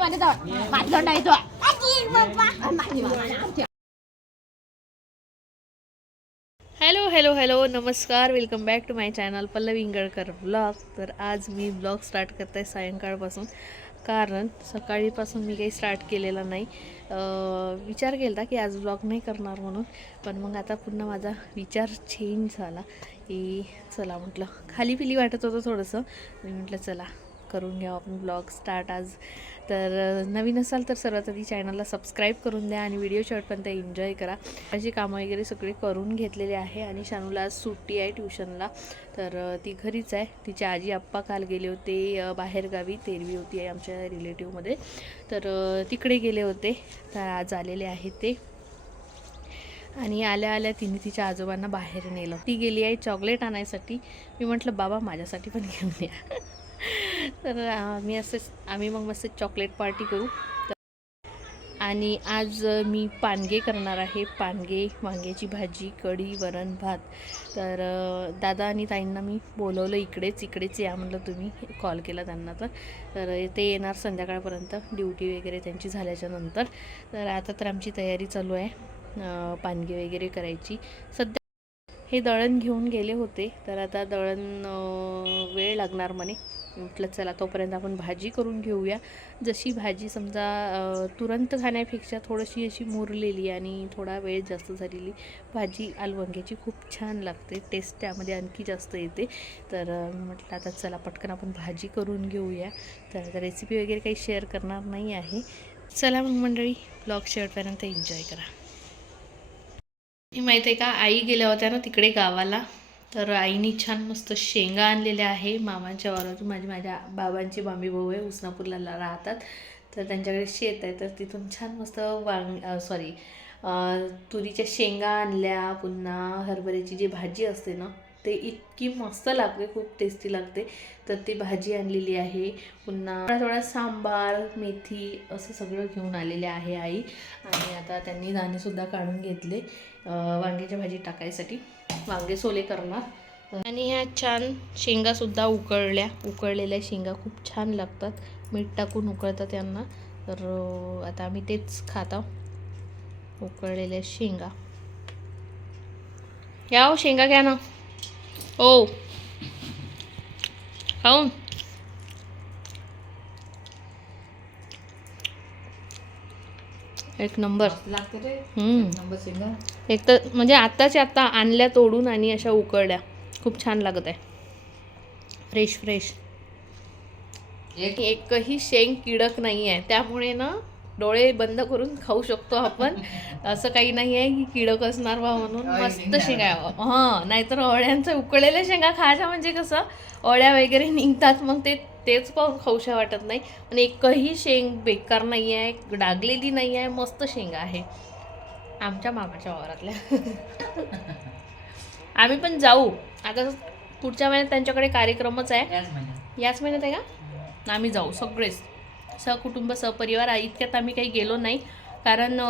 Hello hello hello नमस्कार, welcome back to my channel Pallavi Ingalkar blog. तर आज मी ब्लॉग स्टार्ट करत आहे सायंकाळपासून, कारण सकाळीपासून मी काही स्टार्ट केलेला नाही. विचार केला की आज ब्लॉग नाही करणार म्हणून, पण मग आता पुन्हा माझा विचार चेंज झाला की चला म्हटलं, खाली पिली वाटत होतं थोडंसं. मी म्हटलं चला करून घ्यावं आपण ब्लॉग स्टार्ट आज. तर नवीन असाल तर सर्वात आधी चॅनलला सबस्क्राईब करून द्या आणि व्हिडिओ शेवटपर्यंत एन्जॉय करा. माझी कामं वगैरे सगळे करून घेतलेले आहे आणि शानूला आज सुट्टी आहे ट्युशनला, तर ती घरीच आहे. तिचे आजी आप्पा काल गेले होते बाहेरगावी, तेरवी होती आहे आमच्या रिलेटिव्हमध्ये, तर तिकडे गेले होते. तर आज आलेले आहेत ते, आणि आल्या आल्या तिने तिच्या आजोबांना बाहेर नेलं. ती गेली आहे चॉकलेट आणायसाठी. मी म्हटलं बाबा माझ्यासाठी पण घेऊन या. तर आम्ही मग मस्त चॉकलेट पार्टी करू. आणि आज मी पानगे करणार आहे. पानगे, वांग्याची भाजी, कढी, वरण, भात. तर दादा आणि ताईंना मी बोलवलं, इकडेच या म्हटलं तुम्ही, कॉल केला त्यांना. तर ते येणार संध्याकाळपर्यंत, ड्युटी वगैरे त्यांची झाल्याच्या नंतर. तर आता तर आमची तयारी चालू आहे पानगे वगैरे करायची. सध्या हे दळण घेऊन गेले होते, तर आता दळण वेळ लागणार म्हणे. म्हटलं चला तोपर्यंत आपण भाजी करून घेऊया. जशी भाजी समजा तुरंत खाण्यापेक्षा थोडीशी अशी मुरलेली आणि थोडा वेळ जास्त झालेली भाजी वांग्याची खूप छान लागते, टेस्ट त्यामध्ये आणखी जास्त येते. तर म्हटलं आता चला पटकन आपण भाजी करून घेऊया. तर आता रेसिपी वगैरे काही शेअर करणार नाही आहे. चला मग मंडळी, ब्लॉग शेवटपर्यंत एन्जॉय करा. माहीत आहे का, आई गेल्या होत्या ना तिकडे गावाला, तर आईने छान मस्त शेंगा आणलेल्या आहे मामांच्या वावरातून. माझ्या बाबांची मामी भाऊ आहे, उस्नापूरला राहतात, तर त्यांच्याकडे शेत आहे. तर तिथून छान मस्त तुरीच्या शेंगा आणल्या. पुन्हा हरभऱ्याची जी भाजी असते ना, ते इतकी मस्त लागते, खूप टेस्टी लागते. तर ती भाजी आणलेली आहे. पुन्हा थोडा सांबार, मेथी असं सगळं घेऊन आलेले आहे आई. आणि आता त्यांनी दाणेसुद्धा काढून घेतले वांग्याच्या भाजी टाकायसाठी. वांगे सोले करणार. आणि ह्या छान शेंगासुद्धा उकळलेल्या शेंगा खूप छान लागतात, मीठ टाकून उकळतात त्यांना. तर आता आम्ही तेच खात आहोत, उकळलेल्या शेंगा. या शेंगा घ्या ना. ओ खाऊन एक नंबर लागते रे. नंबर शेंगा एक तर म्हणजे आत्ताच्या आत्ता आणल्या तोडून आणि अशा उकळल्या, खूप छान लागत आहे, फ्रेश. एकही शेंग किडक नाही आहे, त्यामुळे ना डोळे बंद करून खाऊ शकतो आपण. असं काही नाही आहे की किडक असणार बा म्हणून. मस्त शेंगा. हां, नाहीतर अळ्यांचं उकळलेल्या शेंगा खायच्या म्हणजे कसं अळ्या वगैरे निघतात, मग तेच पाहून खाऊशा वाटत नाही. पण एकही शेंग बेकार नाही आहे, डागलेली नाही आहे, मस्त शेंगा आहे आमच्या मामाच्या वावरातल्या. आम्ही पण जाऊ आता, पुढच्या महिन्यात त्यांच्याकडे कार्यक्रमच आहे. याच महिन्यात आहे का? आम्ही जाऊ सगळेच, सहकुटुंब सहपरिवार. इतक्यात आम्ही काही गेलो नाही, कारण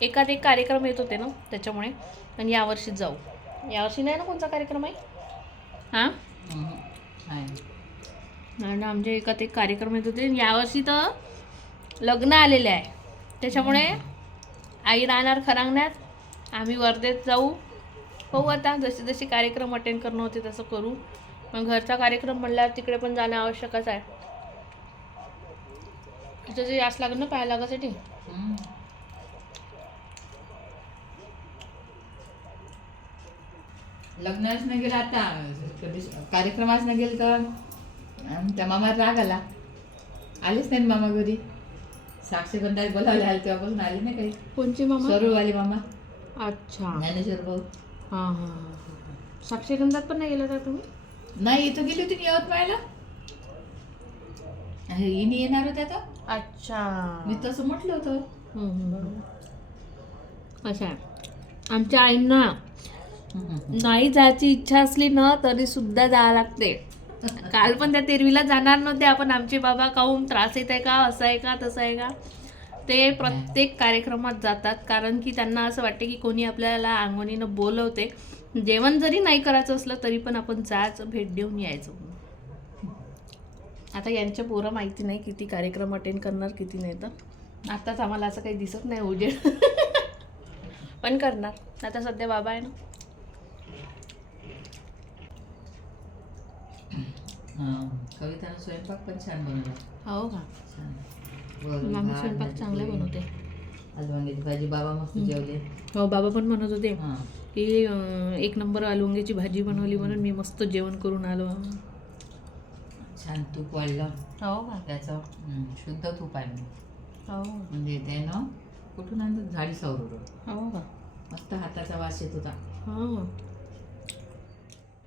एकात एक कार्यक्रम येत होते ना त्याच्यामुळे. आणि यावर्षी जाऊ. यावर्षी नाही ना कोणता कार्यक्रम आहे? हां नाही ना, आमच्या एकात एक कार्यक्रम येत होते. यावर्षी तर लग्न आलेले आहे, त्याच्यामुळे आई राहणार खरांगण्यात, आम्ही वर्धेत जाऊ. हो, आता जसे कार्यक्रम अटेंड करणं होते तसं करू. मग घरचा कार्यक्रम म्हणल्यावर तिकडे पण जाणं आवश्यकच आहे. तिथं जे यास लागत ना पाहायला लागासाठी. लग्नाच नाही गेलं, आता कधी कार्यक्रमाच नाही गेलं तर त्या मामा राग आला, आलेच नाही मामा घरी. साक्षीगंधात बोलावले आले तेव्हापासून आले नाही काही. कोणचे मामा? सरूवाले मामा. अच्छा, ज्ञानेश्वर भाऊ. हां. साक्षीगंधात पण नाही गेला का तुम्ही? नाही, इथं गेली होती यवतमाळला, हिने येणार होत्या तर. अच्छा, मी तसं म्हटलं होतं. अच्छा, आमच्या आईंना नाही जायची इच्छा असली ना तरी सुद्धा जावं लागते. काल पण त्या तेरवीला जाणार नव्हते आपण. आमचे बाबा काहून त्रास येत आहे का, असं आहे का तसं आहे का, ते प्रत्येक कार्यक्रमात जातात. कारण की त्यांना असं वाटते की कोणी आपल्याला अंगवणीनं बोलवते. जेवण जरी नाही करायचं असलं तरी पण आपण जायचं, भेट देऊन यायचं. आता यांच्या पोरं माहिती नाही किती कार्यक्रम अटेंड करणार किती नाही, तर आताच आम्हाला असं काही दिसत नाही उजेड पण करणार. आता सध्या बाबा आहे ना. कवितानं स्वयंपाक पण छान बनवला. हो का? छान. वरण, मामी भात, स्वयंपाक भाजी, चांगले पोळी, बनवते. आलू वांग्याची भाजी. बाबा मस्त जेवले. हो, बाबा पण म्हणत होते हां की एक नंबर आलू वांग्याची भाजी बनवली म्हणून मी मस्त जेवण करून आलो. छान तूप वाढलं हो का? त्याचं. शुद्ध तूप आहे हो म्हणजे ते ना कुठून आणतात झाडी सावरून. हो का? मस्त हाताचा वास येत होता. हो.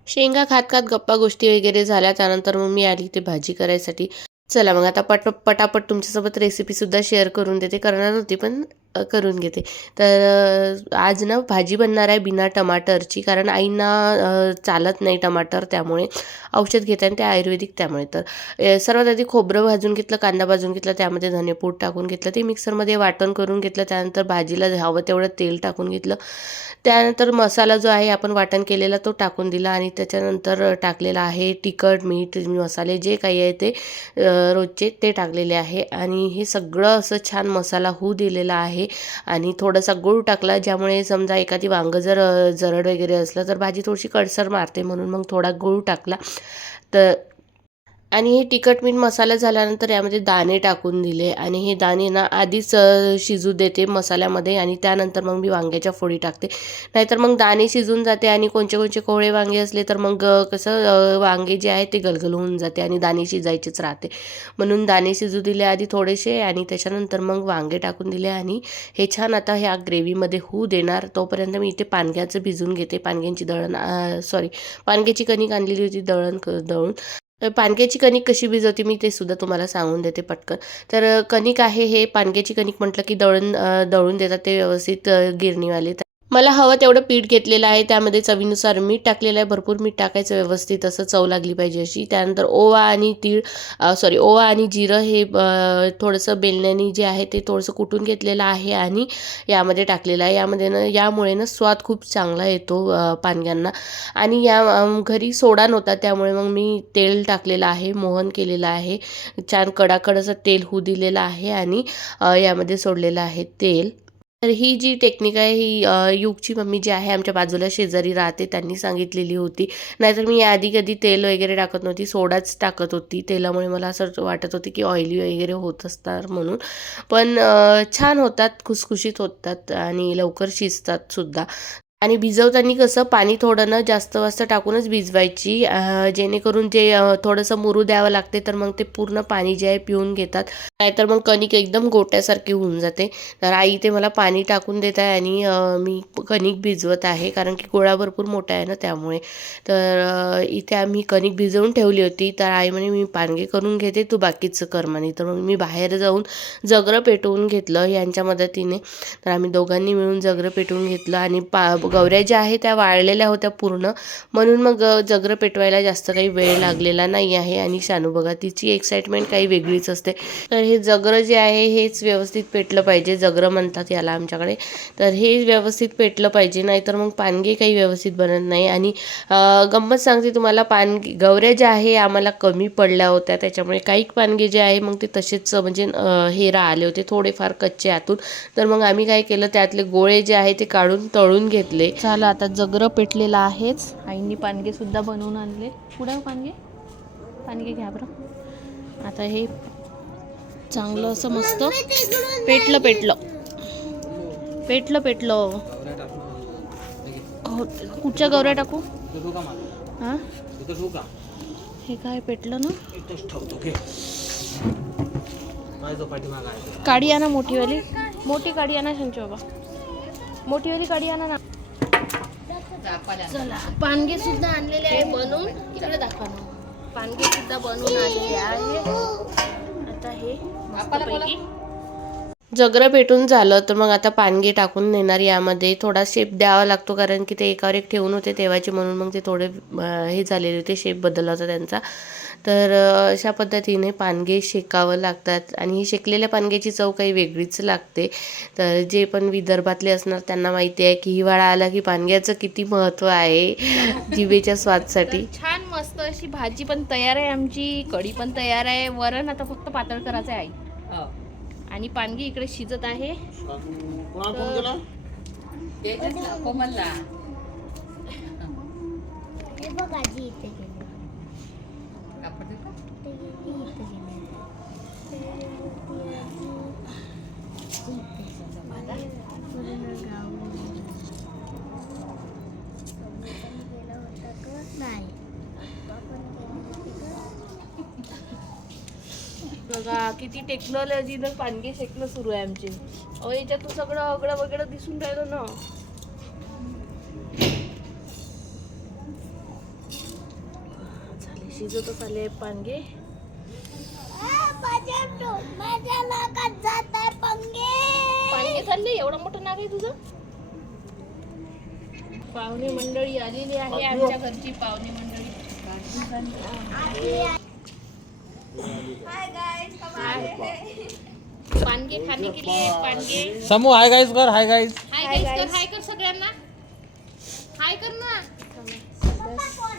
शेंगा खात खात गप्पा गोष्टी वगैरे झाल्या. त्यानंतर मग मी आली ते भाजी करायसाठी. चला मग आता पटापट तुमच्यासोबत रेसिपीसुद्धा शेअर करून देते. करणार होती पण करून घेते. तर आज ना भाजी बनणार आहे बिना टमाटरची, कारण आईंना चालत नाही टमाटर, त्यामुळे औषध घेते आणि ते आयुर्वेदिक, त्यामुळे. तर सर्वात आधी खोबरं भाजून घेतलं, कांदा भाजून घेतला, त्यामध्ये धनेपूड टाकून घेतलं, ते मिक्सरमध्ये वाटण करून घेतलं. त्यानंतर भाजीला हवं तेवढं तेल टाकून घेतलं. त्यानंतर मसाला जो आहे आपण वाटण केलेला तो टाकून दिला आणि त्याच्यानंतर टाकलेला आहे तिखट, मीठ, मसाले जे काही आहे ते रोजचे ते टाकलेले आहे. आणि हे सगळं असं छान मसाला होऊ दिलेला आहे. आणि थोडासा गूळ टाकला, ज्यामुळे समजा एखादी वांगं जर जरड वगैरे असलं तर भाजी थोडीशी कडसर मारते, म्हणून मग थोडा गूळ टाकला. तर आणि हे तिखट मीठ मसाला झाल्यानंतर यामध्ये दाणे टाकून दिले आणि हे दाणे ना आधीच शिजू देते मसाल्यामध्ये आणि त्यानंतर मग मी वांग्याच्या फोडी टाकते. नाहीतर मग दाणे शिजून जाते आणि कोणचे कोवळे वांगे असले तर मग कसं वांगे जे आहे ते गलगल होऊन जाते आणि दाणे शिजायचेच राहते. म्हणून दाणे शिजू दिले आधी थोडेसे आणि त्याच्यानंतर मग वांगे टाकून दिले आणि हे छान आता ह्या ग्रेव्हीमध्ये होऊ देणार. तोपर्यंत मी इथे पानग्याचं भिजून घेते. पानग्याची कणिक आणलेली होती दळून. पानक्याची कणिक कशी भिजवते मी ते सुद्धा तुम्हाला सांगून देते पटकन. तर कणिक आहे, हे पानक्याची कणिक म्हटलं की दळून देतात ते व्यवस्थित गिरणीवाले. मला हवं तेवढं पीठ घेतलेलं आहे, त्यामध्ये चवीनुसार मीठ टाकलेलं आहे. भरपूर मीठ टाकायचं व्यवस्थित, असं चव लागली पाहिजे अशी. त्यानंतर ओवा आणि जिरं हे थोडंसं बेलण्याने जे आहे ते थोडंसं कुटून घेतलेलं आहे आणि यामध्ये टाकलेलं आहे. यामुळे ना स्वाद खूप चांगला येतो पानग्यांना. आणि घरी सोडा नव्हता, त्यामुळे मग मी तेल टाकलेलं आहे, मोहन केलेलं आहे, छान कडाकड असं तेल होऊ दिलेलं आहे आणि यामध्ये सोडलेलं आहे तेल. तर ही जी टेक्निक आहे ही युगची मम्मी जी आहे आमच्या बाजूला शेजारी राहते त्यांनी सांगितलेली होती. नाहीतर मी आधी कधी तेल वगैरे टाकत नव्हती, सोडाच टाकत होती. तेलामुळे मला असं वाटत होती की ऑइली वगैरे होत असतात म्हणून. पण छान होतात, खुसखुशीत होतात आणि लवकर शिजतात सुद्धा. आणि भिजवताना कसं पाणी थोडं न जास्त टाकूनच भिजवायची, जेणेकरून जे थोडंसं मुरू द्यावं लागते, तर मग ते पूर्ण पाणी जे आहे पिऊन घेतात. नाहीतर मग कणिक एकदम गोट्यासारखी होऊन जाते. तर आई ते मला पाणी टाकून देत आहे आणि मी कणिक भिजवत आहे, कारण की गोळा भरपूर मोठा आहे ना, त्यामुळे. तर इथे आम्ही कणिक भिजवून ठेवली होती. तर आई म्हणे मी पानगे करून घेते, तू बाकीचं कर म्हणे. तर मग मी बाहेर जाऊन जगरं पेटवून घेतलं यांच्या मदतीने. तर आम्ही दोघांनी मिळून जगरं पेटवून घेतलं आणि गवऱ्या ज्या आहे त्या वाळलेल्या होत्या पूर्ण, म्हणून मग जगरं पेटवायला जास्त काही वेळ लागलेला नाही आहे. आणि शानू बघा, तिची एक्साइटमेंट काही वेगळीच असते. तर हे जगरं जे आहे हेच व्यवस्थित पेटलं पाहिजे, जगरं म्हणतात याला आमच्याकडे. तर हे व्यवस्थित पेटलं पाहिजे, नाहीतर मग पानगे काही व्यवस्थित बनत नाही. आणि गंमत सांगते तुम्हाला, गवऱ्या ज्या आहे आम्हाला कमी पडल्या होत्या, त्याच्यामुळे काही पानगे जे आहे मग ते तसेच म्हणजे हे राहिले होते थोडेफार कच्चे आतून. तर मग आम्ही काय केलं, त्यातले गोळे जे आहे ते काढून तळून घेतले. झालं आता जगरं पेटलेलं आहेच. आईंनी पानगे सुद्धा बनवून आणले. पुढे पानगे घ्या बरं. आता हे चांगलं असं मस्त पेटलं हो. कुठच्या गवऱ्या टाकू? हां, हे काय पेटलं ना. काडी आणा, मोठी काडी आणा सांगते बाबा, मोठीवाली काडी आणा ना. चला, पानगे सुद्धा आणलेले आहे बनवून. इकडे दाखवा ना. पानगे सुद्धा बनवून आलेले आहे. आता हे मस्तपैकी जगरं पेटून झालं तर मग आता पानगे टाकून नेणार. यामध्ये थोडा शेप द्यावा लागतो, कारण की ते एकावर एक ठेवून होते तेव्हाचे, म्हणून मग ते थोडे हे झालेले होते, शेप बदलला होता त्यांचा. तर अशा पद्धतीने पानगे शेकावं लागतात आणि ही शेकलेल्या पानग्याची चव काही वेगळीच लागते. तर जे पण विदर्भातले असणार त्यांना माहिती आहे की हिवाळा आला की पानग्याचं किती महत्त्व आहे जिभेच्या स्वादसाठी. छान मस्त अशी भाजी पण तयार आहे आमची, कढी पण तयार आहे, वरण आता फक्त पातळ करायचं आहे आई. हो. आणि पानगी इकडे शिजत आहे. कोमलला बघा किती टेक्नॉलॉजीनं पानगी शेकणं सुरू आहे आमचे. अहो याच्यातून सगळं अगळं वगळं दिसून राहिलं ना. झाले शिजतच आले पानगे. पानगे चालले, एवढं मोठं नाव आहे तुझं. पाहुणे मंडळी आलेली आहे, आमच्या घरची पाहुणे मंडळी. पानगे खाने के लिए पानगे. समूह हाय गाइस कर, हाय गाइस. हाय कर सगळ्यांना. हाय कर ना.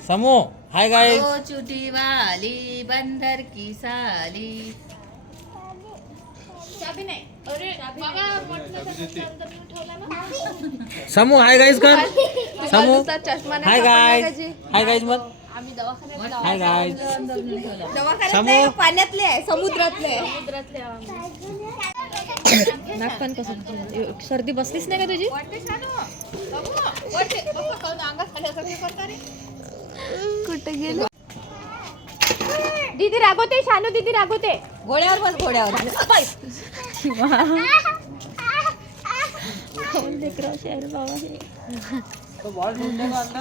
समूह हाय गाइस. ओ चुटी वाली बंदर की साली. चाबी नाही. अरे बाबा म्हटलं तर अंदर नेऊन ठेवला ना. समूह हाय गाइस कर. समूह चष्मा हाय गाइस. हाय गाइस मत. आम्ही दवाखान्यात हाय गाइस. समूह पाण्यातले आहे, समुद्रातले आहे. समुद्रातले आम्ही. नाक पण कसं सर्दी बसलीच नाही का तुझी? कुठे गेलो. दीदी रागवते, शानू दीदी रागवते. घोड्यावर बस, घोड्यावर.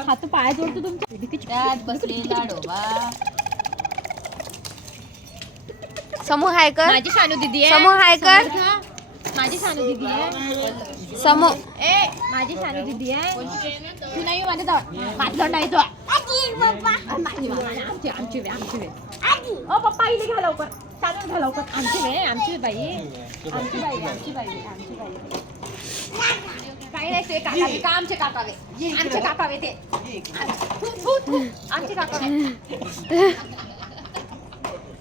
हात पाय जोडतो तुमच्या. त्यात बसलेला डोबा. समूह हाय कर. माझी शानू दीदी आहे. समूह हाय कर. माझी शानू दीदी आहे. समूह माझी शानू दीदी आहे. तू नाही माझ्या जवळ. माझा नाही तो. आमची वे. ओ पप्पा इथे घ्या लवकर. शानू घ्या लवकर. आमची बाई. काही नाही ते काकावे का आमचे काकावे ते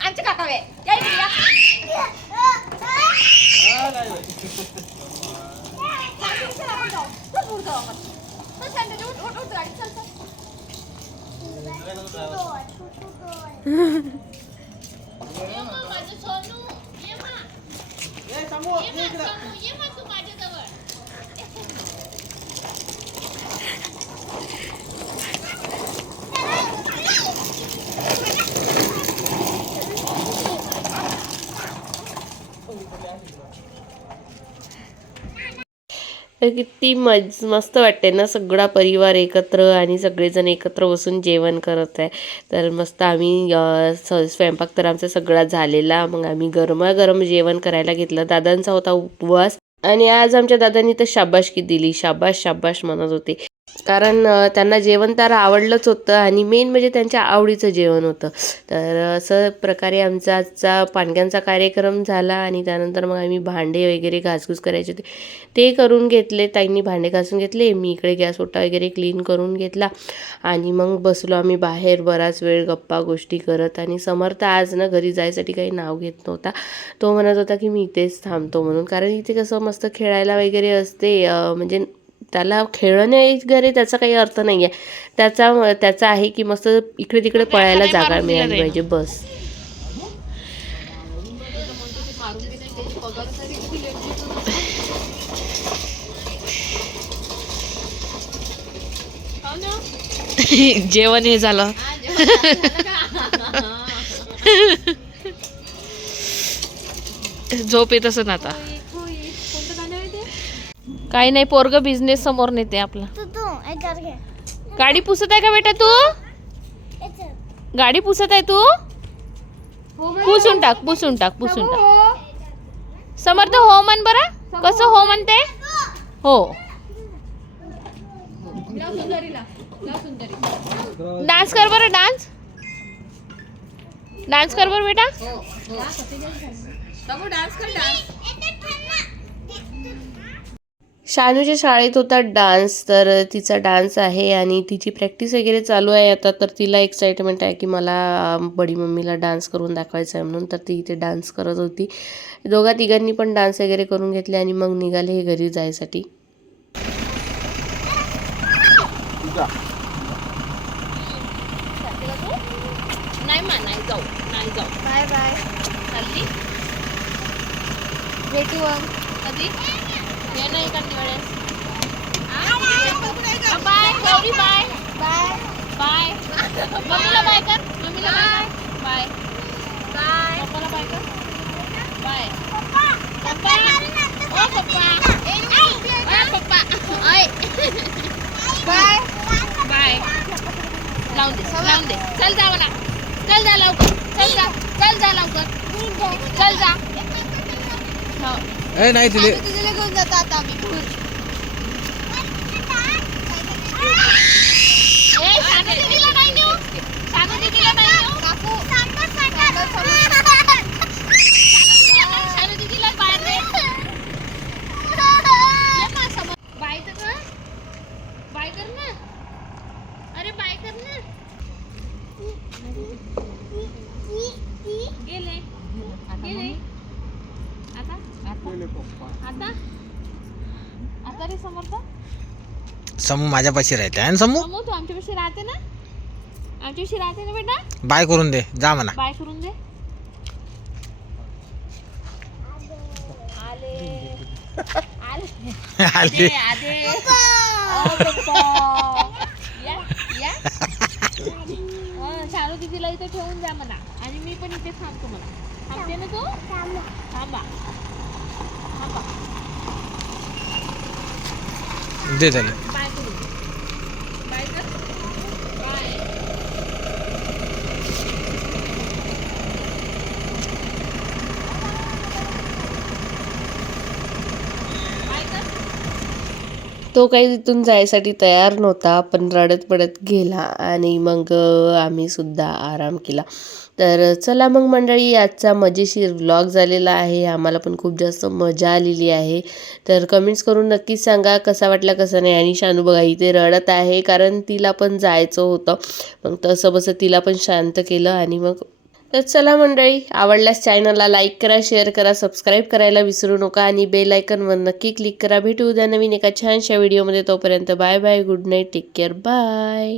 आमचे काकावे या इकडे या. चल आपण जाऊ. चल पुढे जाऊ आपण. चल शांतते, उठ गाडी चल. तर किती मस्त वाटते ना, सगळा परिवार एकत्र आणि सगळेजण एकत्र बसून जेवण करत आहे. तर मस्त आम्ही स्वयंपाक तर आमचा सगळा झालेला. मग आम्ही गरमागरम जेवण करायला घेतलं. दादांचा होता उपवास आणि आज आमच्या दादांनी तर शाबासकी दिली. शाबाश म्हणत होते, कारण त्यांना जेवण तर आवडलंच होतं आणि मेन म्हणजे त्यांच्या आवडीचं जेवण होतं. तर असं प्रकारे आमचा आजचा पानग्यांचा कार्यक्रम झाला. आणि त्यानंतर मग आम्ही भांडे वगैरे घासघूस करायचे होते ते करून घेतले. ताईंनी भांडे घासून घेतले, मी इकडे गॅस ओटा वगैरे क्लीन करून घेतला. आणि मग बसलो आम्ही बाहेर बराच वेळ गप्पा गोष्टी करत. आणि समर्थ आज ना घरी जायसाठी काही नाव घेत नव्हता. तो म्हणत होता की मी इथेच थांबतो म्हणून, कारण इथे कसं मस्त खेळायला वगैरे असते. म्हणजे त्याला खेळणे वगैरे त्याचा काही अर्थ नाही आहे. त्याचा आहे की मस्त इकडे तिकडे पळायला जागा मिळाली पाहिजे बस. जेवण हे झालं. झोप येत असं ना आता. काही नाही, पोरग बिझनेस समोर नेते आपला. गाडी पुसत आहे का बेटा तू? गाडी पुसत आहे तू? पुसून टाक. समर्थ हो म्हण बरं. कसं हो म्हणते? हो. डान्स कर बरं. डान्स कर बरं बेटा. डान्स कर. शानूच्या शाळेत होता डान्स, तर तिचा डान्स आहे आणि तिची प्रॅक्टिस वगैरे चालू आहे आता. तर तिला एक्साइटमेंट आहे की मला बडी मम्मीला डान्स करून दाखवायचा आहे म्हणून. तर ती इथे डान्स करत होती. दोघा तिघांनी पण डान्स वगैरे करून घेतले आणि मग निघाले हे घरी जायसाठी. बाय बाय भेटू कधी bye Gauri bye bye bye मम्मीला बाय कर मम्मीला बाय बाय पप्पाला बाय कर बाय पप्पा ओ पप्पा पप्पा ओय बाय बाय लावून दे चल जा मला चल जा लवकर चल जा लवकर चल जा हो ए नाही तिले तुझ्याला घेऊन जातो आता आम्ही शानू दीदीला नाही नेऊ काकू शानू दीदीला बाहेर दे बाय कर ना अरे बाय कर ना गेले आता रे समोरचा समू माझ्यापाशी राहते आहे ना समू. समोर तू आमच्यापाशी राहते ना बेटा बाय करून दे जा म्हणा. बाय करून दे आली शालू दीदीला इथे ठेवून द्या मला आणि मी पण इथे थांबतो मला थांबते ना तू थांबा दे त्याला. बाय करू बाय कर बाय तो काही तिथून जायसाठी तयार नव्हता, पण रडत पडत गेला आणि मग आम्ही सुद्धा आराम केला. तर चला मग मंडळी, आजचा मजेशीर व्लॉग झालेला आहे. आम्हाला पण खूप जास्त मजा आलेली आहे. तर कमेंट्स करून नक्कीच सांगा कसा वाटला कसा नाही. आणि शानू बघा इथे रडत आहे, कारण तिला पण जायचं होतं. मग तसं बसं तिला पण शांत केलं आणि मग तर चला मंडळी, आवडल्यास चॅनलला लाईक करा, शेअर करा, सबस्क्राईब करायला विसरू नका आणि बेल आयकॉनवर नक्की क्लिक करा. भेटू उद्या नवीन एका छानशा व्हिडिओमध्ये. तोपर्यंत bye bye, good night, take care, bye.